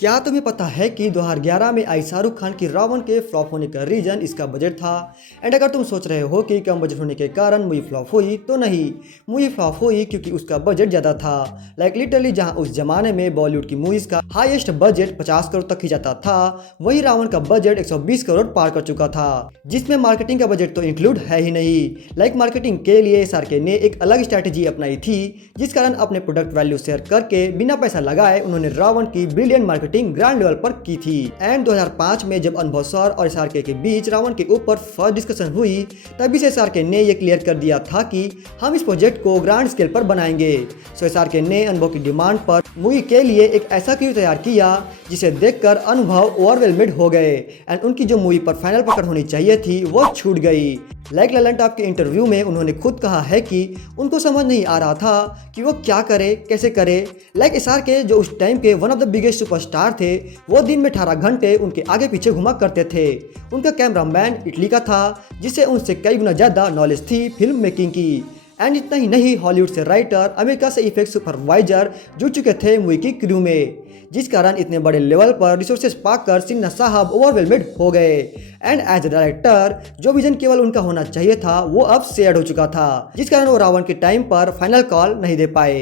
क्या तुम्हें पता है कि 2011 में आई शाहरुख खान की रावण के फ्लॉप होने का रीजन इसका बजट था। एंड अगर तुम सोच रहे हो कि कम बजट होने के कारण मूवी फ्लॉप हुई, तो नहीं, मूवी फ्लॉप हुई क्योंकि उसका बजट ज़्यादा था। लाइक लिटरली जहां उस जमाने में बॉलीवुड की मूवीज़ का हाईएस्ट बजट 50 करोड़ तक ही जाता था, वही रावण का बजट 120 करोड़ पार कर चुका था, जिसमें मार्केटिंग का बजट तो इंक्लूड है ही नहीं। लाइक मार्केटिंग के लिए SRK ने एक अलग स्ट्रैटेजी अपनाई थी, जिस कारण अपने प्रोडक्ट वैल्यू शेयर करके बिना पैसा लगाए उन्होंने रावण की ब्रिलियंट मार्केटिंग ग्रैंड लेवल पर की थी। एंड 2005 में जब अनुभव सर और SRK के बीच रावण के ऊपर फर्स्ट डिस्कशन हुई, तभी से SRK ने यह क्लियर कर दिया था कि हम इस प्रोजेक्ट को ग्रैंड स्केल पर बनाएंगे। सो SRK ने अनुभव की डिमांड पर मूवी के लिए एक ऐसा क्रू तैयार किया जिसे देखकर अनुभव ओवरवेलमेड हो गए एंड उनकी जो मूवी पर फाइनल पकड़ होनी चाहिए थी वो छूट गई। लाइक ललन टॉप के इंटरव्यू में उन्होंने खुद कहा है कि उनको समझ नहीं आ रहा था कि वो क्या करे, कैसे करे। लाइक SRK जो उस टाइम के one of the biggest superstar थे, वो दिन में 18 घंटे उनके आगे पीछे घुमा करते थे। उनका कैमरामैन इटली का था, जिससे उनसे कई गुना ज़्यादा नॉलेज थी फिल्म मेकिंग की। एंड इतना ही नहीं, हॉलीवुड से राइटर, अमेरिका से इफेक्ट सुपरवाइजर जुड़ चुके थे मूवी की क्रू में, जिस कारण इतने बड़े लेवल पर रिसोर्सेज पाकर सिन्हा साहब ओवरवेलमेड हो गए। एंड एज ए डायरेक्टर जो विजन केवल उनका होना चाहिए था वो अब शेयर्ड हो चुका था, जिस कारण वो रावण के टाइम पर फाइनल कॉल नहीं दे पाए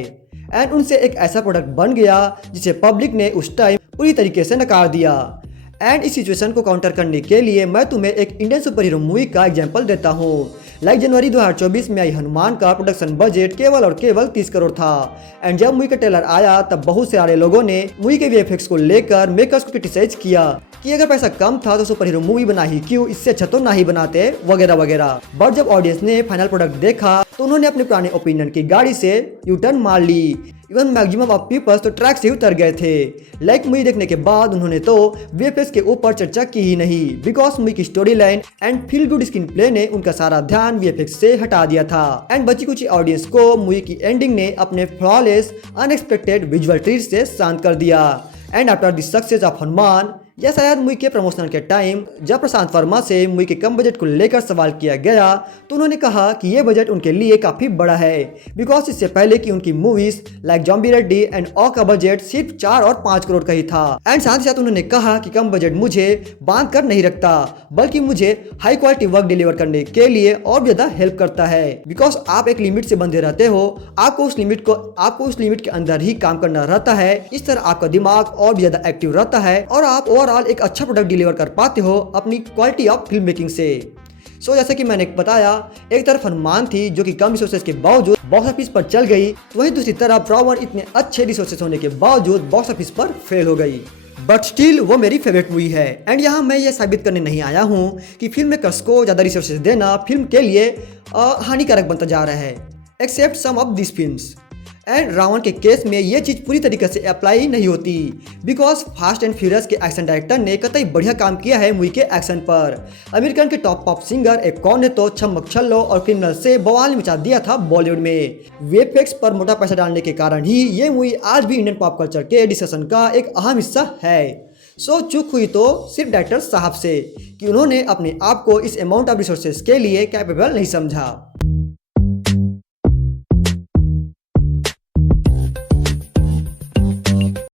एंड उनसे एक ऐसा प्रोडक्ट बन गया जिसे पब्लिक ने उस टाइम पूरी तरीके से नकार दिया। एंड इस सिचुएशन को काउंटर करने के लिए मैं तुम्हें एक इंडियन सुपर हीरो मूवी का एग्जांपल देता हूँ। लाइक जनवरी 2024 में आई हनुमान का प्रोडक्शन बजट केवल और केवल 30 करोड़ था। एंड जब मूवी का ट्रेलर आया तब बहुत सारे लोगों ने मूवी के VFX को लेकर मेकर्स को क्रिटिसाइज किया कि अगर पैसा कम था तो सुपर हीरो मूवी बना ही क्यों, इससे अच्छा तो ना ही बनाते, वगैरह वगैरह। बट जब ऑडियंस ने फाइनल प्रोडक्ट देखा तो उन्होंने अपने पुराने ओपिनियन की गाड़ी से यू टर्न मार ली। इवन मैक्सिमम ऑफ पीपल्स तो ट्रैक से ही उतर गए थे। लाइक मूवी देखने के बाद उन्होंने तो VFX के ऊपर चर्चा की ही नहीं, बिकॉज मूवी की story line and feel good screen play ने उनका सारा ध्यान VFX से हटा दिया था। एंड बची कुछ ऑडियंस को मूवी की एंडिंग ने अपने फ्लॉलेस अनएक्सपेक्टेड विजुअल ट्रीट से शांत कर दिया। And after the success of Hanuman, या शायद मूवी के प्रमोशन के टाइम जब प्रशांत वर्मा से मूवी के कम बजट को लेकर सवाल किया गया, तो उन्होंने कहा कि ये बजट उनके लिए काफ़ी बड़ा है, बिकॉज इससे पहले कि उनकी movies like zombie Reddy and awe का बजट सिर्फ 4 और 5 करोड़ का ही था। एंड साथ ही साथ उन्होंने कहा कि कम बजट मुझे बांध कर नहीं रखता, बल्कि मुझे हाई क्वालिटी वर्क डिलीवर करने के लिए और भी ज़्यादा हेल्प करता है। बिकॉज आप एक लिमिट से बंधे रहते हो, आपको उस लिमिट के अंदर ही काम करना रहता है। इस तरह आपका दिमाग और भी ज़्यादा एक्टिव रहता है और आप ओवरऑल एक अच्छा प्रोडक्ट डिलीवर कर पाते हो अपनी क्वालिटी ऑफ फिल्म मेकिंग से। सो जैसे कि मैंने बताया, एक तरफ हनुमान थी जो कि कम रिसोर्सेज के बावजूद बॉक्स ऑफिस पर चल गई, तो वहीं दूसरी तरफ रावण इतने अच्छे रिसोर्सेज होने के बावजूद बॉक्स ऑफिस पर फेल हो गई। बट स्टिल वो मेरी फेवरेट मूवी है। एंड यहाँ मैं ये साबित करने नहीं आया हूँ कि फिल्म मेकर्स को ज़्यादा रिसोर्सेज देना फिल्म के लिए हानिकारक बनता जा रहा है, except some of this films. And Ravan के केस में ये चीज़ पूरी तरीके से अप्लाई नहीं होती, बिकॉज फास्ट एंड फ्यूरियस के एक्शन डायरेक्टर ने कतई बढ़िया काम किया है मूवी के एक्शन पर। अमेरिकन के टॉप पॉप सिंगर एक कौन ने तो छम्मक छल्लो और क्रिमिनल से बवाल मचा दिया था बॉलीवुड में। VFX पर मोटा पैसा डालने के कारण ही ये मूवी आज भी इंडियन पॉप कल्चर के डिस्कशन का एक अहम हिस्सा है। सो चूक हुई तो सिर्फ डायरेक्टर साहब से कि उन्होंने अपने आप को इस अमाउंट ऑफ रिसोर्सेज के लिए कैपेबल नहीं समझा।